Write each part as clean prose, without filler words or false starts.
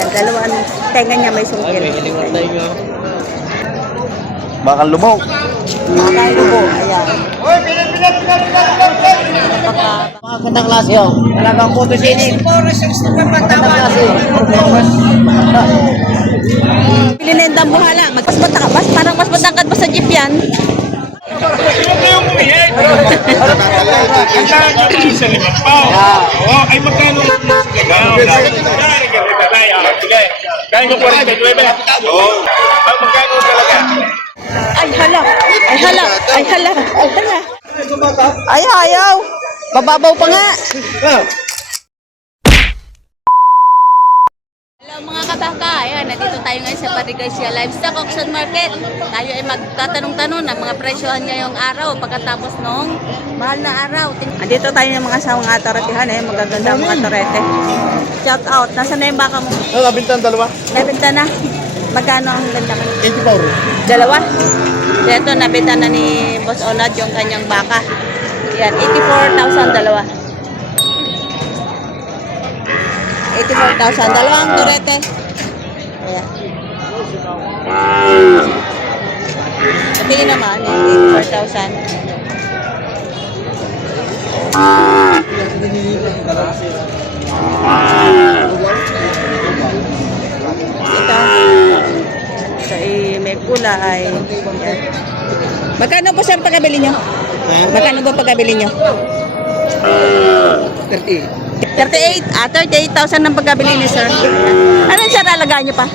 Yan, dalawang tenga niya may sungkil. Bakal lubog. Bakal lubog, ayan. Magandang klase oh. Talagang photogenic. Magandang klase. Pili na yung dambuhala. Parang mas matangkad pa sa jeep yan. Ay magkano kaya nyo 49. Ang magkano talaga? Ay hala. Ay hala. Ay hala. Ay hala. Ay ayaw. Bababaw pa nga. Hello mga kabaka. Ayan, nandito tayo ngayon sa Parigasia Livestock Auction Market. Tayo ay magtatanong-tanong ng mga presyohan ngayong araw pagkatapos nung mahal na araw. Andito tayo ng mga sawang atoretihan magaganda mga torete. Shout out. Nasaan na yung baka mo? Nabinta ang dalawa? Nabenta na. Magkano ang ganda mo? 84. Dalawa. Ito, nabenta na ni Boss Onad yung kanyang baka. Yan, 84,000 dalawa. 84,000 dalawang turete. Ayan. Napili naman, 84,000. Ito. So, may pula ay yan. Magkano po sir pagkabili nyo? Magkano po pagkabili nyo? 38. 38,000 ng pagkabili ni sir. Ano sir, alagaan nyo pa?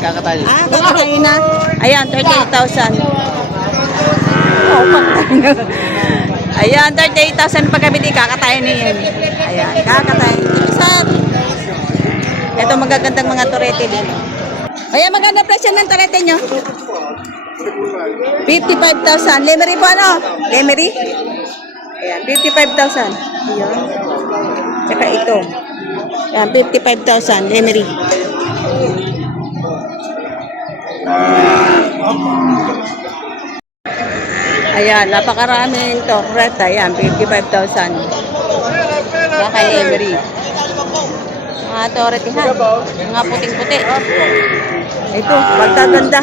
Kakatayo. Kakatayin na. Ayan, 38,000. Oh, ayan, 38,000 pagkabili, kakatayin niya yan. Ayan, kakatayin. Sir, ito magagandang mga turete din. Ayan, maganda presyo ng turete nyo. 55,000. Lemery po ano? Lemery? Ayan, 55,000. Ayan. Tsaka ito. Ayan, 55,000. Lemery. Ayan, napakaraming to. Correct, ayan, 55,000. Tsaka Lemery. Mga toretihan. Mga puting-puti. Ito, pagkaganda.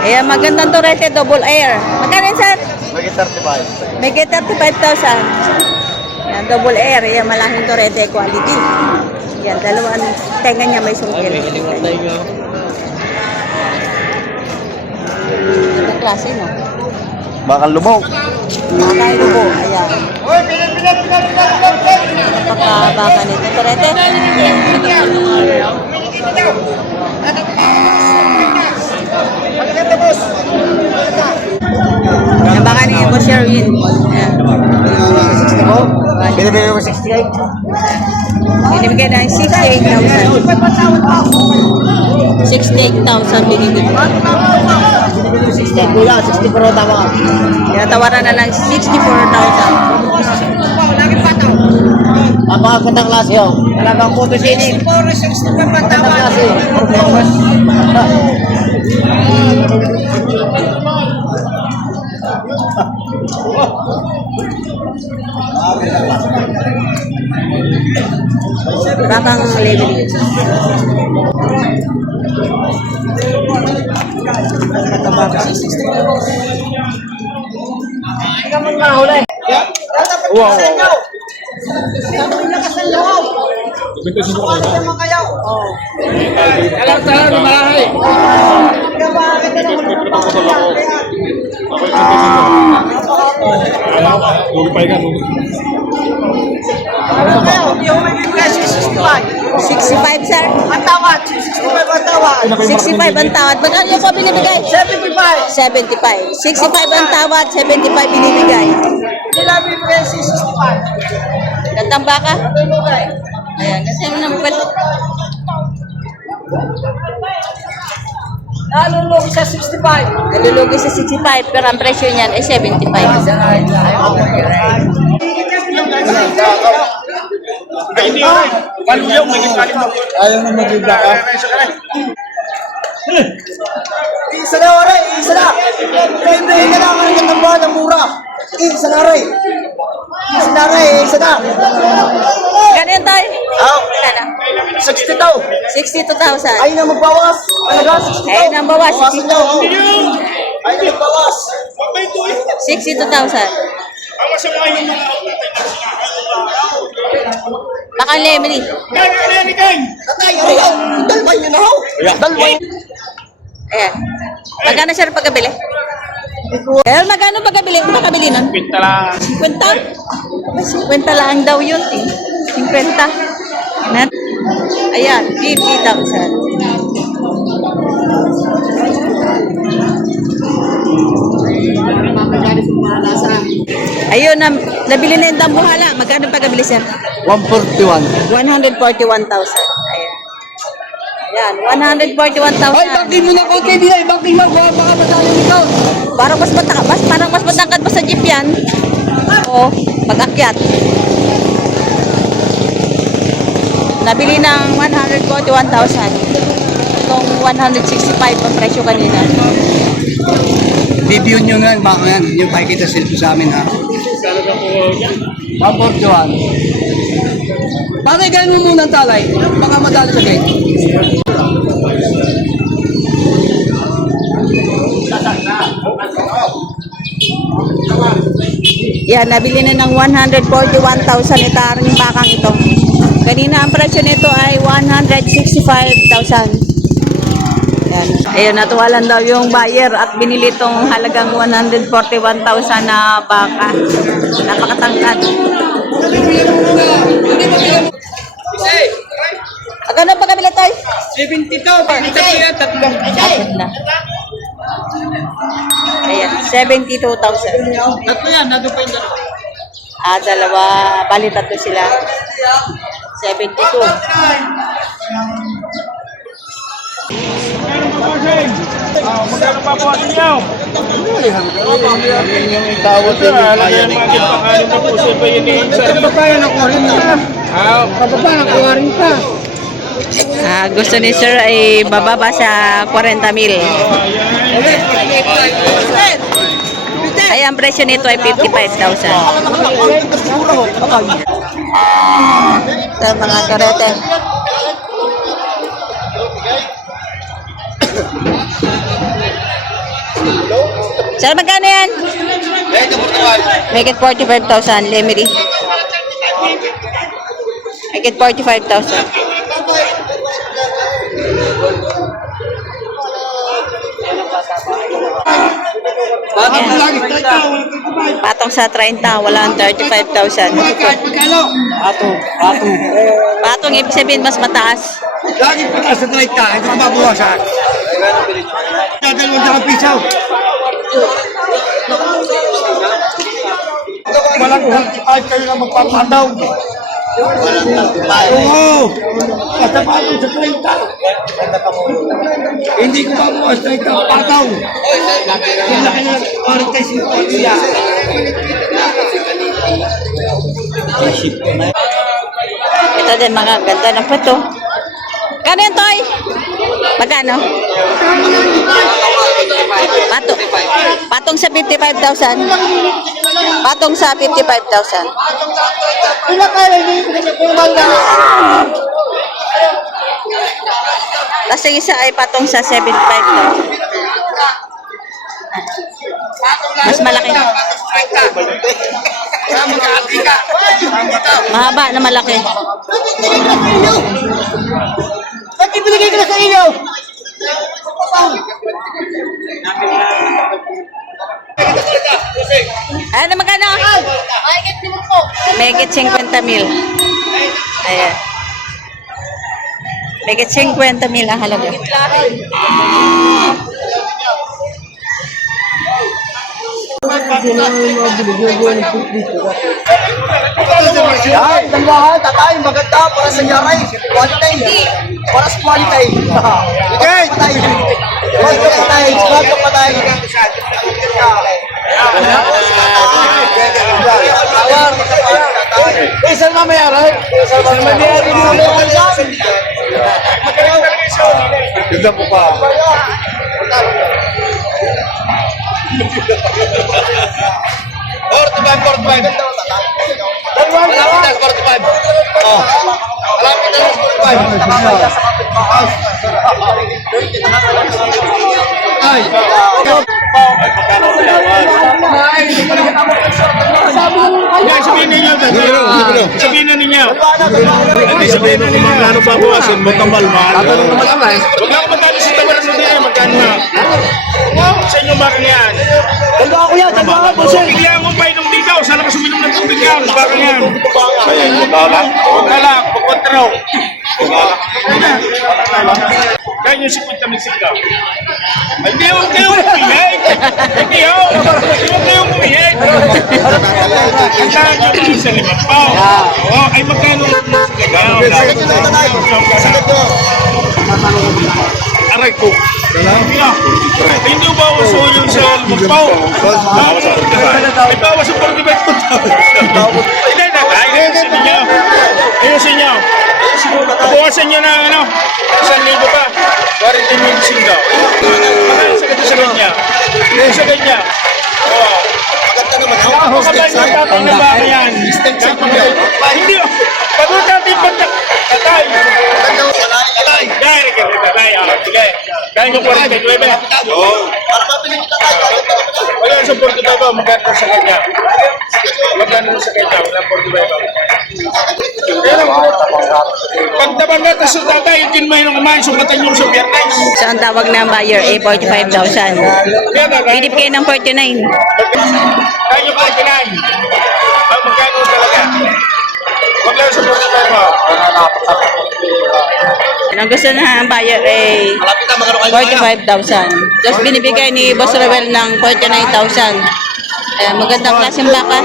Ayan, magandang torete, double air. Magkano sir? Maging 35. May 35,000. Yan, double air. Yan, malaking torete quality. Yan, dalawang tenga niya may sungkil. Ito klase, no? Bakal lubog. Bakal lubog. Ayan. Napakabaka nito. Torete. Yan, baka ni Boss Sherwin. Ayan. Binibigay ko 68. Binibigay na 68,000. 68,000 binibigay. 68 kuya, 64 tama ka. Tinatawaran na lang 64,000. Magandang klase oh. Talagang photogenic. Magandang klase. Bakang level. Wow. $65 sir. Ang tawad, 65 ang tawad. 65 ang tawad. Magkano yung po binibigay? 75. 75. 65 ang tawad, 75 binibigay. Nilabi presyo 65. Gandang baka? Ayan, kasi mo naman pala. Nalulugi sa 65. Nalulugi sa 65, pero ang presyo niyan ay 75. Hindi. Paano yung may gisalim mo? Ayaw na magiging baka. Isa na, Aray! Isa na! Libre ka lang ang katambahan ng mura. Isa na, Aray! Isa na, Aray! Isa na! Ganyan tayo. Kano? 62! 62,000. Ay na magbawas! Talaga, 62! Ayun ang bawas, Bawasan niyo! Ay na magbawas! 62,000. Ang masama yung mga Baka lemony. Tatay, Aray! Dalwan niyo na ho! Dalwan! Ayan. Magkano sir pagkabili? Pero magkano pagkabili? Pagkabili nun? Pinta lang. 50? 50 lang daw yun. 50. Ayan, 50,000. Ayun, nabili na yung dambuhala. Magkano pagkabili sir? 141. 141,000. Ayan. Ayan, 141,000. Bangkin mo na konti din ay! Bangkin mo! Baka madali nito! Parang mas matangkad pa sa jeep yan. Oo, pag-akyat. Nabili ng 141,000. Itong 165 ang presyo kanina. Review nyo nga, baka yan, yung pakikita silpo sa amin ha. 141. Bakit gano'n mo muna ang talay? Baka madali sa gate. Yan, nabili na ng 141,000 itaring bakang ito. Kanina ang presyo nito ay 165,000. Yan. Ayun, natuwalan daw yung buyer at binili itong halagang 141,000 na baka. Napakatangkad. Agano pa kabila tayo? 72, pakita ko yan, tatlong. Apat na. Ayan, 72,000. Tatlo yan, nandun pa yung dalawa. Dalawa. Bali, tatlo sila. 72. Magkano pa po atin niyo? Yung tawad Ito, alagay yung mga gitpakalim na po siya pa yun eh. Kababayan ako rin pa. Kababayan ako rin pa. Gusto ni sir ay bababa sa 40,000. Ay, ang presyo nito ay 55,000. Sa mga karete. Sir, magkano yan? Make it 45,000, Lemery. Make it 45,000. Patong sa 30, wala ang 35,000. Patong, ibig sabihin mas mataas. Lagi pa sa 30, hindi ka mabawasan. Dadalawang dakang pisaw. Walang 25 kayo na magpapataw. Oo! Basta patong sa 30. Hindi ko mabawas 30 ang pataw. Yung laki na 45. Ito din, mga ganda ng pato. Kano yan, Toy? Magkano? Patong sa 55,000. Patong sa 55,000. Ila kaya hindi kumal na. Tapos yung isa ay patong sa 75,000. Mas malaki. Mahaba na malaki. Ba't ibinigay ko na sa iyo? Ano magkano? Megit 50,000. Ayan. Megit 50,000 ang halaga. Yan, dalawa, tatay, maganda para sa yaray. Quality. Para sa quality. Okay. Patay. Patay. Saan mamaya, right? Saan mamaya? Ganda po pa. Yan, sabihin ninyo. Sabihin na ninyo. Sabihin na ninyo. Magkano babawasan mo kambal, mahal. Huwag lang magkano sa tawaran mo din. Magkano na. Sa inyo bakit yan? Dalawa ko yan, dalawa po sir. Bigyan mo pa inom dito. Sana ka suminom ng tubig yan. Bakit yan? Huwag ka lang. Pagkontraw. Kaya yung 50 Mexico. Hindi huwag kayong umihig. Hindi huwag kayong umihig. Ang nyo po sa limang pao. Oo, ay magkano aray ko. Hindi ba uso yun sa limang pao? Ay bawas sa 45 po. Hindi na, ayusin niyo. Ayusin niyo. Bawasan niyo na 1,000 pa. 40 mil singa. Sa kanya. Sa kanya. Oo. Kapag natapang na ba yan? Hindi. Pagod natin tatay. Dahil ka rin tatay. Sige. Dahil ko 49. Oo. Wala sa 45 magkano sa kanya. Magkano sa kanya. Wala 45. Pero pagtabang natin sa tatay, yun mo yung naman, sumatan yung sa Biyernes. So, ang tawag ng buyer ay 45,000. Bidip kayo ng 49. Kaya pa kinan. Ang magkano talaga? Wag lang sa 45 mo. Ang gusto na ang buyer ay 45,000. Tapos binibigay ni Boss Rowell ng 49,000. Ayan, magandang klaseng baka.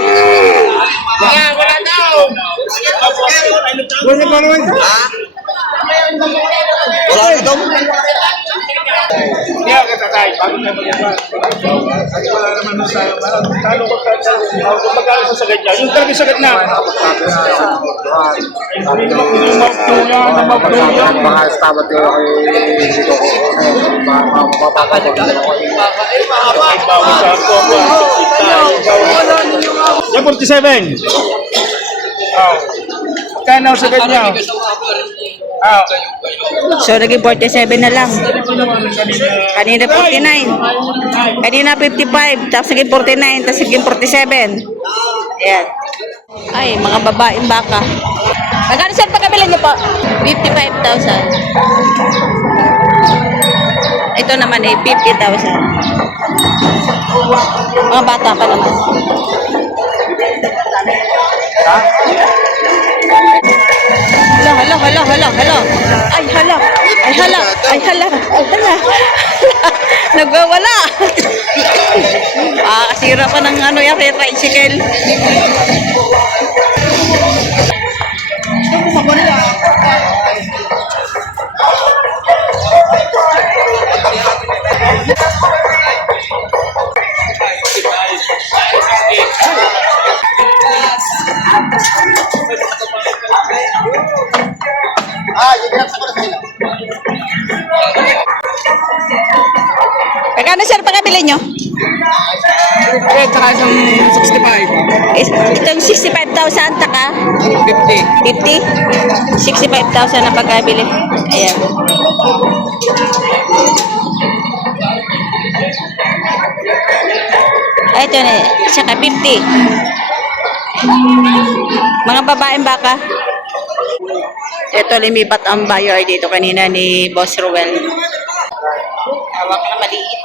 Wala daw. Wala pa naman. Wala ito. Kaya ka tatay, bago na mag-iwan. Wala naman sa talo ko magkano sa sakit niya. Yung talaga sakit na. Yung mabduyan. Mga estabat ko Yung 47. Kano sa kanya? So, naging 47 na lang. Kanina 49. Kanina 55. Tapos naging 49. Tapos naging 47. Ayan. Ay, mga babaeng baka. Magkano saan pagkabili niyo po? 55,000. Ito naman ay 50,000. Mga bata pa naman. Hala. Ay, hala. Nagwawala. Kasira pa ng ano yan, tricycle. Magkano sir pagkabili nyo? Tsaka isang 65. Itong 65,000 taka? 50? 65,000 na pagkabili. Ayan. Ay, ito na. Saka 50. Mga babaeng baka. Ito, lumipat ang buyer dito kanina ni Boss Rowell. Hawak na maliit.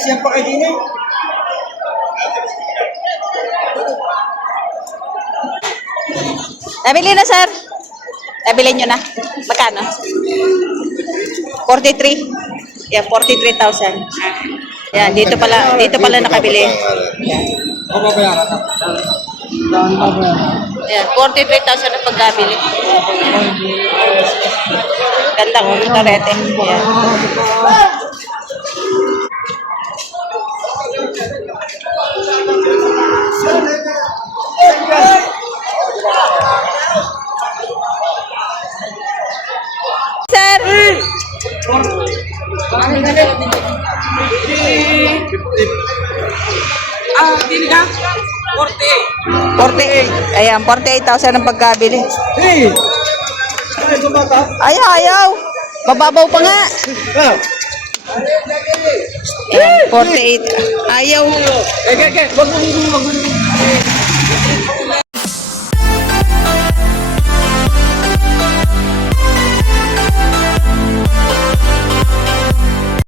Siya pa kayo din eh. Nabili na, sir. Nabili nyo na. Magkano? 43. Yeah, 43,000. Yan, dito pala nakabili. Mababayaran na. Yan, 43,000 na pagkabili. Gandang karete. Yan. Sir! Dili ka? 48. Ayan, 48,000 ang pagkabili. Hey! Ay, bumata. Ayaw. Mababaw pa nga. Ah. Ayan, 48. Ayaw. Wag mo.